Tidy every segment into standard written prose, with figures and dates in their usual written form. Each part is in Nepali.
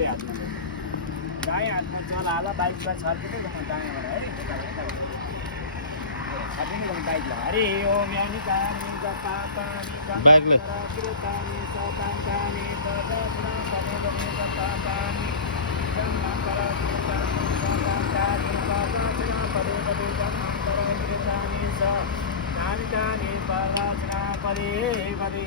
भित्रै हातमा दायाँ हातमा चला हाल बाइकमा छर्किँदै जानु दायाँबाट है छर्किँदै जानु बाइकलाई हरि ओम यानि कानि जपा पानी बाइकले कृतानि सतानि ददना पदे जपा पानी जन्मान्तरा कृतानि सतानि ददना पदे जन्मान्तरा कृतानि सतानि पराचना पदे पदे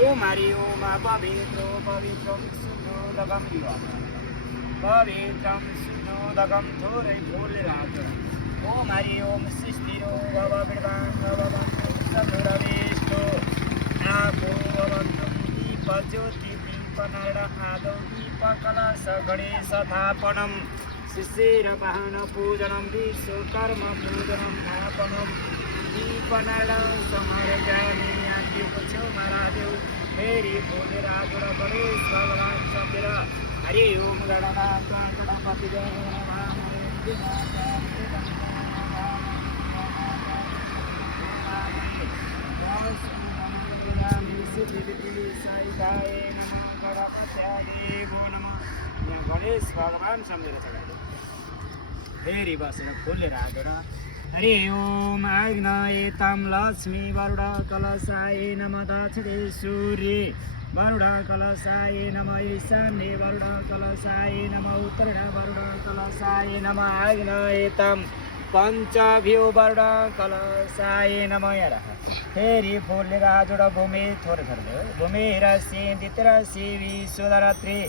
ओम हरि ओम पवित्रो पवित्रम शुद्धोदकम पवित्रम शुद्धोदकम थोरै भोले राज ओम हरि ओम सृष्टिरो भव विद्वान भवन्तु समुरवेष्टो आभो भवन्तु दीपज्योति दीपनारायण आदौ दीपकलश गणेशस्थापनं शिशिरवाहन पूजनं विश्वकर्म पूजनं स्थापनं दीपनारायण समर्पयामि आदिको छेउमा राख्यो फेरि भोले राज र गणेश भगवान सबेर हरि ओम गणनाथ गणपति गणेश भगवान सम्झेर फेरि बसेर खोलेर हालेर हरि ओम आग्नेयतां लक्ष्मी वरुड कलशाय नमः दक्षिणे सूर्ये वरुड कलशाय नमः ईशान्ये वरुड कलशाय नमः उत्तरे वरुड कलशाय नमः आग्नेयतां पञ्चभ्यो वरुड कलशाय नमः फेरि फुलेर जोड भूमि थोरै थोरै भूमि राशि दितिर शिवी सुधरत्री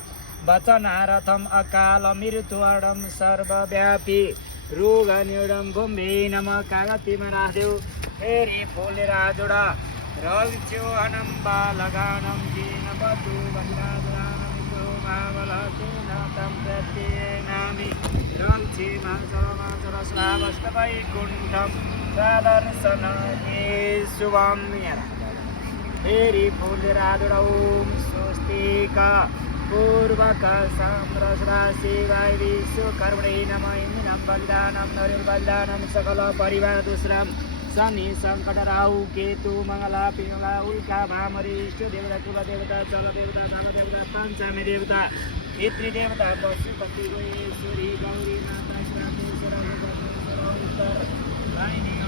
वचनारथम अकाल मृत्युअडम सर्वव्यापी रुगन्युडम भूमि नमः कागतीमा राख्यो फेरि फुलेर जोड रल्छ्यो हनम बालगानम जीन बधु बन्दादानम सोमावलकेन तं प्रत्येनामि रल्छिमा सर्वमाचर श्रावस्तवैकुण्ठं सदर्शनये शुभं फेरि फुलेर जोड ओम स्वस्तिका पूर्वक साम्रस्रा शिवाय विश्वकर्मणे नमः इन्द्रं बलिदानं नरुर्बलिदानं सकल परिवार दुष्रं शनि सङ्कट राहु केतु मङ्गला पिङ्गला उल्का भामरी इष्ट देवता कुल देवता चल देवता नाम देवता पञ्चमी देवता पितृ देवता पशुपति गणेश्वरी गौरी माता श्रामेश्वर उत्तर वाहिनी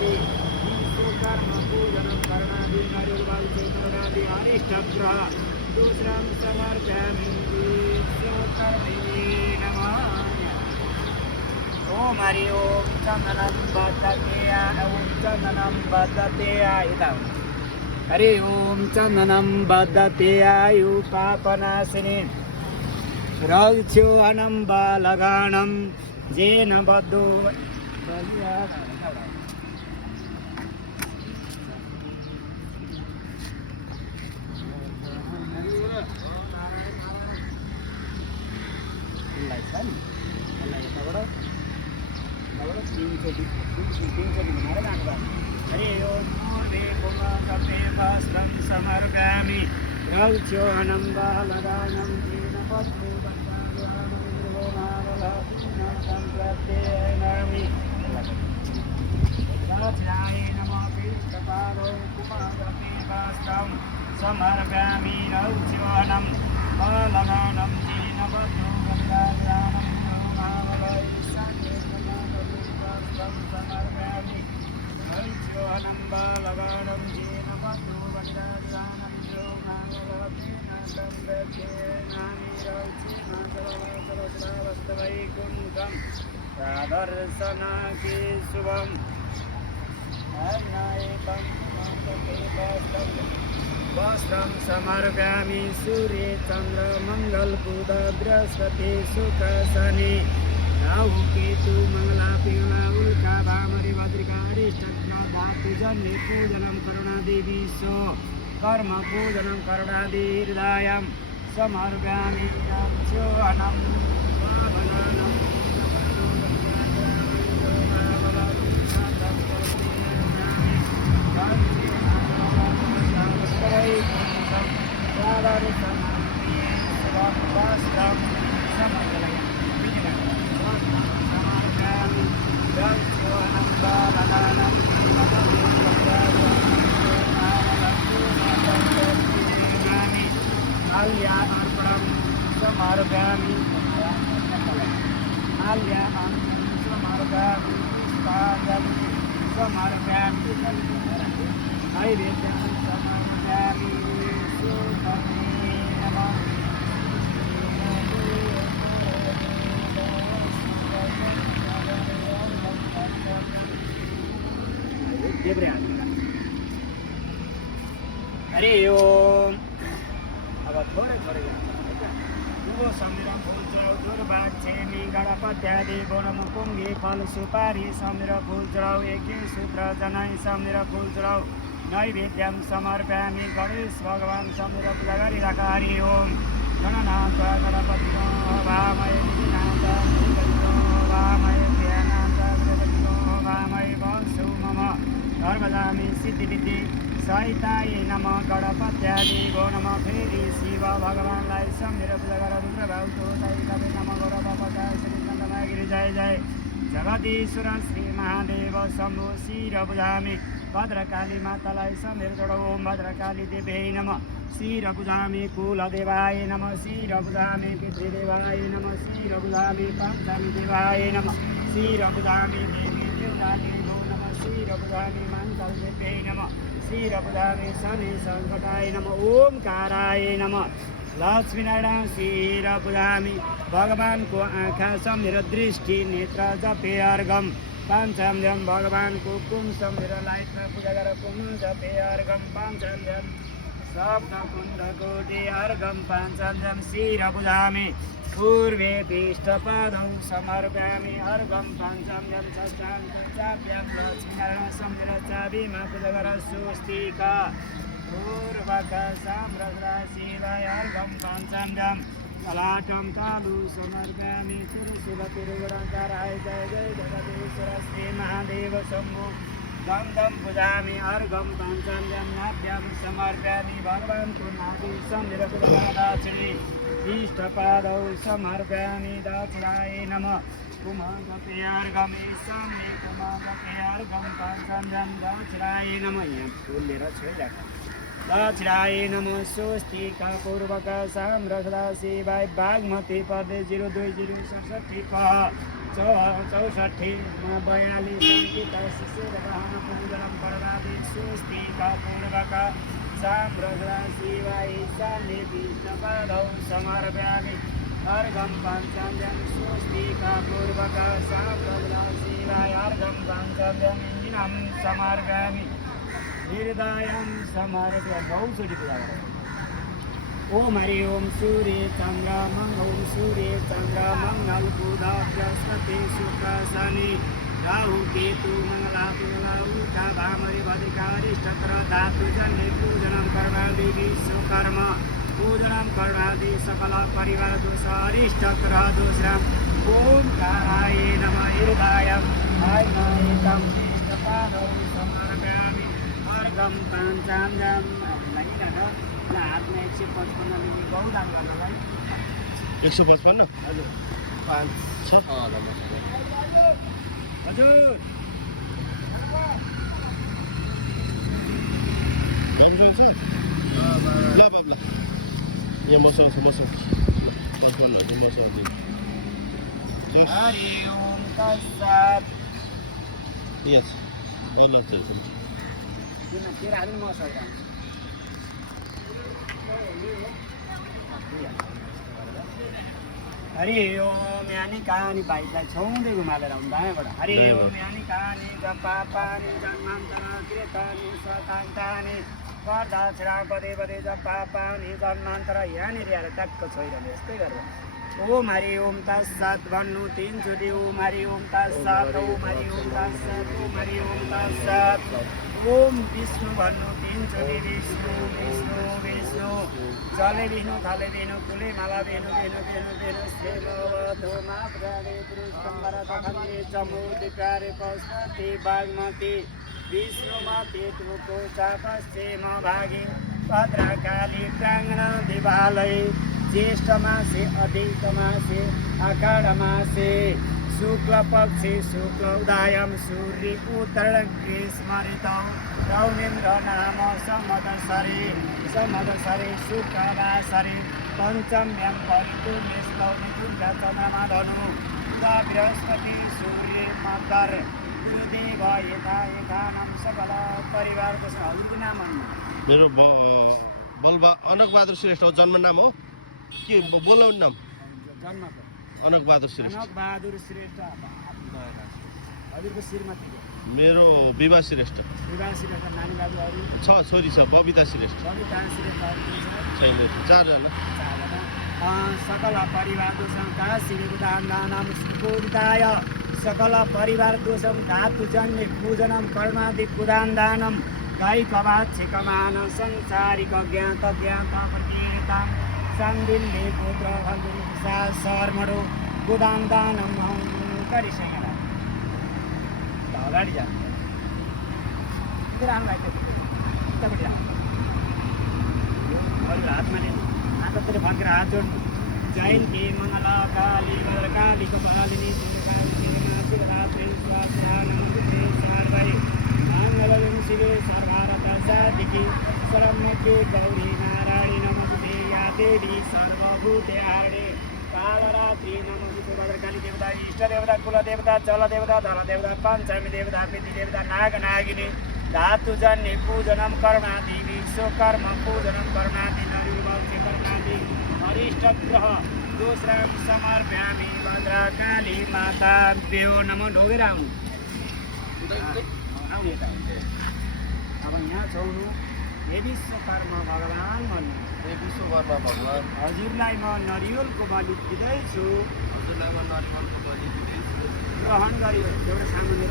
विश्वकर्म पूजनं करणादि नरुर्वाल्चे करणादि अनिष्टग्रह दूसरं समर्पयामि विश्वकर्मणे नमः ओम हरि ओम चन्दनं बद्धतेया ओम चन्दनं बद्धतेया हरि ओम चन्दनं बद्धतेयायु पापनाशिनी रल्छ्योहनं बालगानं जेन बद्धो समर्पयामि रल्छ्योहनं बालगानं जेन बद्धो प्रत्येनामि राजाय नमः कृष्णपादो कुमारदेवास्तं समर्पयामि रल्छ्योहनं बालगानं जेन बद्धो शुभम दर्शन के शुभम वस्त्रम समर्पयामि सूर्य चंद्र मंगल बुध बृहस्पति शुक्र शनि राहु केतु मंगला पिंगला उल्का भामरी भद्रिका अरिष्टग्न धातु जन्य पूजनम करुणादेवी सो कर्म पूजनम करुणादि हृदयम समर्पयामि चोहनम वाभनम हरि ओम। अब थोड़े थोड़े समीर फूल चढ़ाओ दुर्भाक्षेमी गणपत्यादि गुणम कुंगी फल सुपारी समीर फूल चढ़ाओ एक सूत्र जनाई समीर फूल चढ़ाओ नैवेद्यम समर्पयामि गणेश भगवान समीर पूजा गरिराख। हरि ओम। गणनाथ गणपति वामय विघ्नाथ वामय ध्यानाथ वामय वसु मम धर्मदामि सिद्धिविद्धि सहिताय नमः गणपत्यादि गो नमः। फेरि शिव भगवानलाई समीर पूजा गर रुद्र भाउको कवि नमः गौर बाबा श्री चन्द्रमा गिरि जय जय जगदीश्वर श्री महादेव शम्भु शिर बुझामि भद्रकाली मातालाई समीर चढाउ ओम भद्रकाली देवी नमः शिर बुझामि कुलदेवाय नमः शिर बुझामि पितृदेवाय नमः शिर बुझामि पञ्चमी देवाय नमः शिर बुझामि देवी देवताय नमः शिर बुझामि मङ्गल देवी नमः शिर बुझामि शनि सङ्कटाय नमः ओमकाराय नमः लक्ष्मीनारायण शिर बुझामि भगवानको आँखा समीर दृष्टि नेत्र जपे अर्घम पाञ्चम्यम भगवानको कुम समीर लाइटमा पूजा गर कुम जपे अर्घम पाञ्चम्यम शब्द कुण्डको दे अर्घम पाञ्चम्यम शिर बुझामि पूर्वे पृष्ठपादौ समर्पयामि अर्घम पाञ्चम्यम षष्ठाङ्गचाभ्यां लक्ष्मीनारायण समीर चाबीमा पूजा गर स्वस्तिक पूर्वक साम्रद्रा शिवाय अर्घम पाञ्चम्यम ललाटं कालु समर्पयामि तिरुशिवतिरुगुणकाराय जय जय जगदीश्वर श्री महादेव शम्भो गन्धं पूजामि अर्घं पाञ्चम्यं नाभ्यां समर्पयामि भगवान्को नाभि समीर दाक्षिणी इष्टपादौ समर्पयामि दक्षिणाय नमः कुमगते अर्घं ईशान्ये कुमगते अर्घं पाञ्चम्यं दक्षिणाय नमः। यहाँ फुल लिएर छोइराख। दक्षिणाय नमः स्वस्तिक पूर्वक साम्रसदा शिवाय बागमती प्रदेश 0206 64मा 42 सङ्कित शिशिर वाहन पूजनम करवादि स्वस्तिक पूर्वक साम्रसदा शिवाय ईशान्ये विष्णुपादौ समर्पयामि अर्घं पाञ्चम्यं स्वस्तिक पूर्वक साम्रसदा शिवाय अर्घं पाञ्चम्यं इन्द्रं समर्पयामि हृदयं समर्पयामि। बहुचोटि पूजा गर। ओम हरि ओम सूर्य चन्द्र मंगल सूर्य चन्द्र मंगल बुध बृहस्पति शुक्र शनि राहु केतु मंगला पिंगला उल्का भामरी भद्रिका अरिष्टग्न धातु जन्य पूजनम करुणादि विश्वकर्म पूजनम करुणादि सकल परिवार दोष अरिष्ट ग्रह दोषराम ओमकाराय नमः। हृदयं हरिनायकं इष्टपादौ समर्पयामि अर्घं पाञ्चम्यं। हातमा 155 लिने बहुत दाम गर्नलाई 155 हजुर 5 6 हजुर लाग्छ ल बाबला यहाँ मसँग मसँग 55 मसँग हरि ओम तत्सत्। यस अल्ल चाहिँ किन तेरा हाल्नु म सहित हरि ओम यानी कहानी बाइकलाई छौँदै घुमालेर आउनु दायाँबाट हरि ओम यानी कहानी जपा पानी जन्मान्तर कृतनि सतान्तानि परदक्षिणा पदे पदे जपा पानी जन्मान्तर यहाँनिर आएर ट्याक्क छोइरहने यस्तै गरेर ओम हरि ओम तत्सत् भन्नु तीनचोटि ओम हरि ओम तत्सत् ओम हरि ओम तत्सत् ओम हरि ओम तत्सत् ओम विष्णु भन्नु तीनचोटि विष्णु विष्णु विष्णु जले विष्णु थले विष्णु कुले माला विष्णु विष्णु विष्णु विष्णु श्रीमवधो माप्राणे पुरुषम्बर तखन्ये चमुति प्यारे पशुपति बागमती विष्णुमती तुको चापश्चेम भागे भद्रकाली प्राङ्गण दिवालय ज्येष्ठ मासे अधिक मासे आषाढ मासे शुक्ल पक्षे शुक्ल उदयं सूर्य उत्तर ग्रीष्म ऋतौ रौनिन्द्र नाम समदसरे शुक्रवासरे पञ्चम्यां परितुर्यश्लौ निकुञ्ज चन्द्रमा धनु बृहस्पति सूर्य मकर गुरुदेव यथा यथानाम सकल परिवारको हजुरको नाम भन्नु मेरो बलबा अनकबहादुर श्रेष्ठ हो जन्म नाम हो के बोलाउने नाम जन्मको अनकबहादुर श्रेष्ठ अनकबहादुर श्रेष्ठ हजुरको श्रीमती मेरो विवाह श्रेष्ठ विवाह श्रेष्ठ नानी बाबुहरू छ छोरी छ बबिता श्रेष्ठ बबिता श्रेष्ठ छैन चारजना सकल परिवार दोषं काशीको दानानां सुकोदिताय सकल परिवार दोषं धातुजन्य पूजनं कर्मादि कुदान दानं कैकवाच्छिकमान संसारिक ज्ञात ज्ञात प्रतीयतां सन्दिल्ले पुत्र भन्धुसा शर्मणो कुदान दानं गरिसकेर अगाडि जान्छ हातमा नै हाततिर फर्केर हात जोड्नु जयन्ती मङ्गला काली भद्रकाली कपालिनी शिवरात्रि स्वास्थ्यानन्दे सर्वै मङ्गलं शिवे सर्वभारत साधिके शरण्ये गौरी नारायणी नमस्ते या देवी सर्वभूते हारे कालरात्रि नमस्ते भद्रकाली देवता इष्ट देवता कुल देवता जल देवता धन देवता पञ्चमी देवता पितृ देवता नाग नागिनी धातुजन्य पूजनं कर्मादि विश्वकर्म पूजनं कर्मादि नरिवंशे कर्मादि अरिष्ट ग्रह दोस्रां समर्पयामि भद्रकाली माताभ्यो नमो ढोगेर आउनु अब यहाँ छौँ यदि विश्वकर्म भगवान् भन्नु विश्वकर्मा भगवान हजुरलाई म नरिवलको बलि दिँदैछु हजुरलाई म नरिवलको बलि दिँदैछु ग्रहण गरी एउटा सामान्य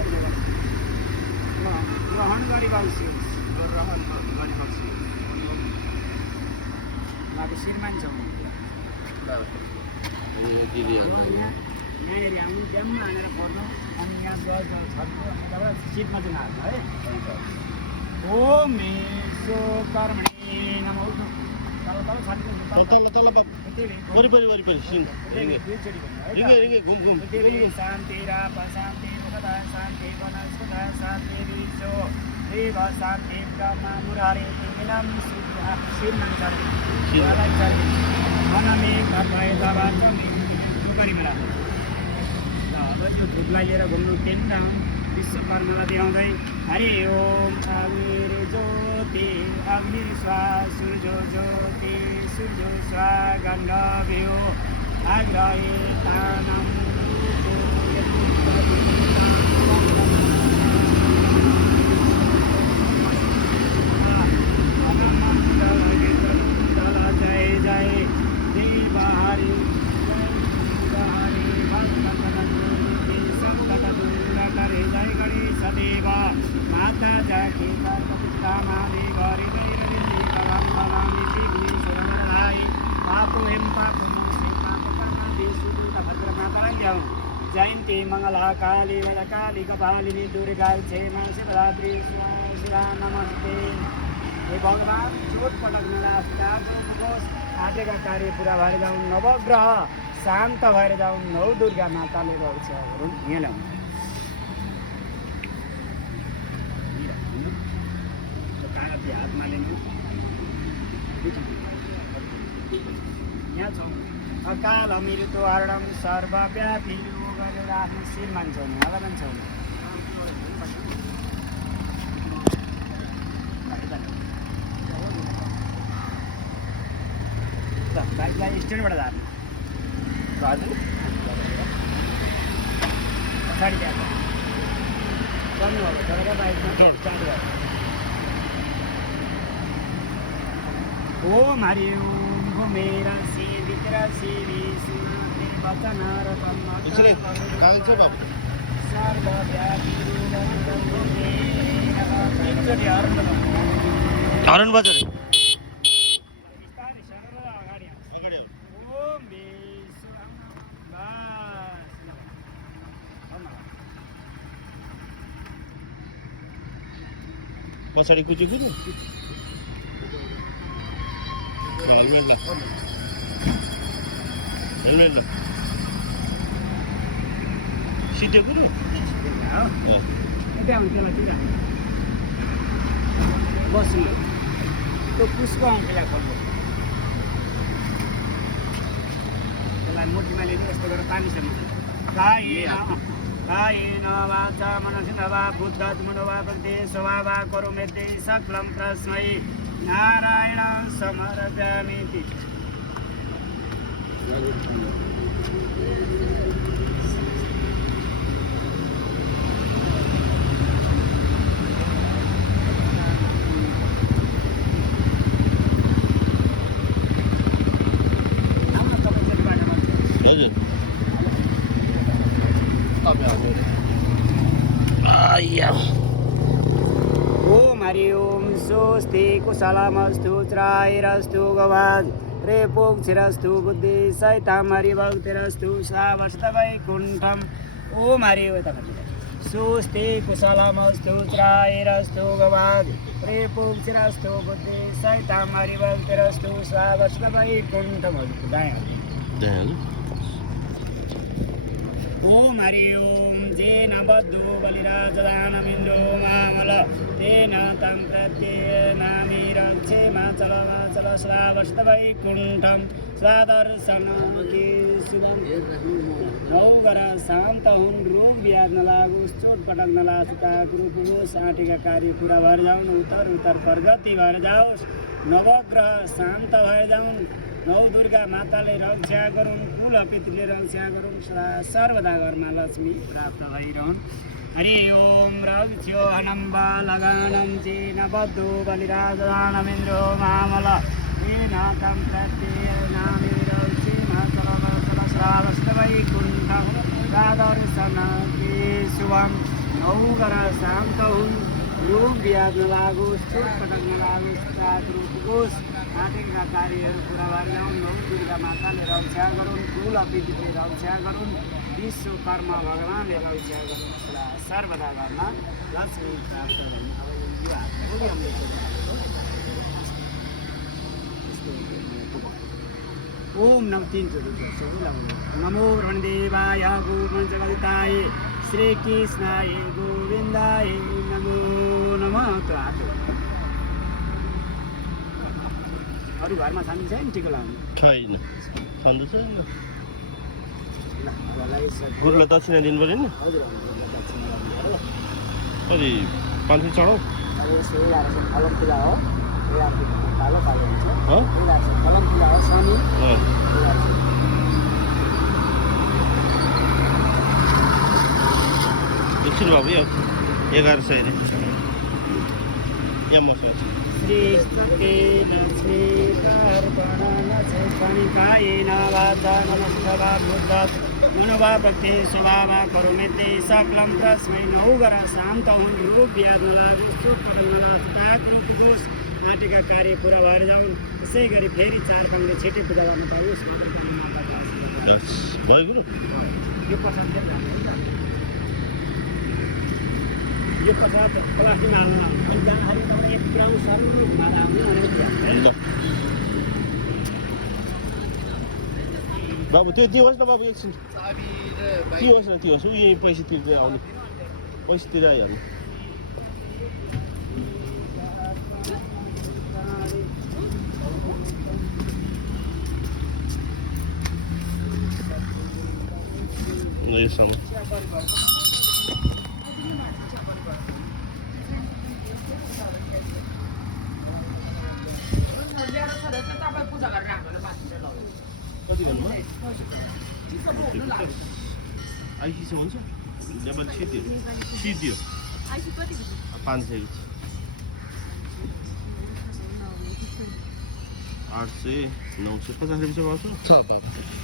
ग्रहण गरी बस्नुहोस् ग्रहण गरी बस्नुहोस् अब श्रीमान छौँ यहाँनिर हामी ड्याममा हानेर पर्छौँ अनि यहाँ जल छर्को अनि सिटमा चाहिँ हाल्छ है ओम विश्वकर्मणे नमो तल वरिपरि वरिपरि सिन रिङ्गे घुम घुम शान्ति राप शान्ति मुखदा शान्ति वनस्पता शान्ति विश्व देव शान्ति ब्रह्म मुरारी तिमिलम शिवमान चले शिवालय चले वनमे कपाय दबा चम्बी टोकरीमा राख्नु ल अब यो धुपलाई लिएर घुम्नु केन्द्र विश्वकर्मलाई देखाउँदै हरि ओम अग्निर ज्योति अग्निर स्वा सूर्यो ज्योति सूर्यो स्वा गन्धभ्यो आग्रहे तानं जय जय देव हरि जय गणेश देव माता जाके माने गरे भैरवी विघ्नेश्वरलाई पापो हिम पापो मोसे पाप देशु भद्र मातालाई ल्याउँ जयन्ती मङ्गला काली काली कपालिनी दुर्गा क्षेमा शिवरात्रि शिवा नमस्ते हे भगवान् चोटपटक मेला आजका कार्य पुरा भएर जाउँ नवग्रह शान्त भएर जाउँ नौ दुर्गा माताले गर्छ यहाँ ल्याउँ हातमा लिनु यहाँ छौँ अकाल मृत्यु हरणम सर्वव्यापी गरेर आफ्नो शिर मान्छौँ होला मान्छौँ बाइकलाई स्ट्यान्डबाट झार्नु हजुर पछाडि जान्छ गर्नु होला तर बाइकमा जोड। चालु भयो ओम हरि ओम घुमेर सेवित्र सेवी सुनाते वचन रतन यसरी कागज छ बाबु सर्वव्यापी रूपं घुमेर एकचोटि हरण हरण बज्यो रे बिस्तारै सरल अगाडि आउँछ अगाडि आउनु ओम विश्वम बस पछाडि कुची कुद्यो हेलमेट ल हेलमेट ल सिट्यो कुरो बस्नु त्यो पुसको अङ्कलाई खोल्नु त्यसलाई मोटीमा लिने यस्तो गरेर पानीसँग कायेन वाचा मनसेन वा बुद्धात्मनो वा प्रत्येषु वा करोमीति सकलं तस्मै नारायणं समर्पयामीति ओम हरि ओम स्वस्ति कुशलमस्तु त्रायरस्तु गवाद रेपोक्षिरस्तु बुद्धि सहितं हरिभक्तिरस्तु सावस्तवैकुण्ठम् ओम हरि ओम स्वस्ति कुशलमस्तु त्रायरस्तु गवाद रेपोक्षिरस्तु बुद्धि सहितं हरिभक्तिरस्तु सावस्तवैकुण्ठम् ओम हरि ओम जेन बद्धो बलिराजदानमिन्द्रो मामल तेन तं प्रत्येनामिरक्षे माचल श्रावस्तवैकुण्ठं स्वादर्शनकी शिवं नौगर शान्त हुन् रोग व्याध नलागोस् चोटपटक नलासुका कुरूपको साँटीका कार्य पुरा भएर जाउन् उत्तर प्रगति भएर जाओस् नवग्रह शान्त भएर जाउन् नौ दुर्गा माताले रक्षा गरून् कुल पितृले रक्षा गरून् सदा सर्वदा घरमा लक्ष्मी प्राप्त भइरहन् हरि ओम रक्षो हनम्बा लगानं चेन बद्धो बलिराजदानमिन्द्रो मामल तेन तं प्रत्येनामिरक्षे माचल श्रावस्तवैकुण्ठं सादर्शनके शुभं नौगर शान्त हुन् रोग व्याध नलागोस् चोटपटक नलागोस् काकुरूपकोस् साँटीका कार्यहरू पुरा भएर जाउन् नौ दुर्गा माताले रक्षा गरून् कुल पितृले रक्षा गरून् विश्वकर्मा भगवानले रक्षा गरून् सदा सर्वदा घरमा लक्ष्मी प्राप्त ओम नम तीन नमो रणदेवाय गोमञ्चकलिताय श्रीकृष्णाय गोविन्दाय नमो नमः। अरू घरमा छानिन्छ नि टिका लाउनु छैन छन्द छैन गुरुलाई दक्षिणा दिनु पऱ्यो नि कति 500 चढाउ एकछिन बाबु 1100 अरे यहाँ मसँग श्री लक्ष्मी कायेन वाचा नमस्तवा बुद्धात् मनोवा भक्ति स्वभावा करोमीति सकलं तस्मै नौगर शान्त हुन् रोग व्याध नलागोस् चोटपटक नलागोस् काकुरूपकोस् नाटीका कार्य पुरा भएर जाउन् त्यसै गरी फेरि 4 पाङ्गे छिटै पूजा गर्न पाओस् भयो गुरु यो प्रसाद यो प्रसाद प्लास्टिकमा हाल्नु जाँदाखेरि तपाईँ एक ग्राउन्ड सर्नुमा हाल्नु बाबु त्यो दिनुहोस् न बाबु एकछिन दिनुहोस् न दिनुहोस् यही पैसा तिर्दै आउनु पैसा तिरेर आइहाल्नु यो समय कति भन्नुभयो आइसीसँग हुन्छ नेपाली सिदियो 500 800 950 रुपियाँ पाउँछ छ बाबा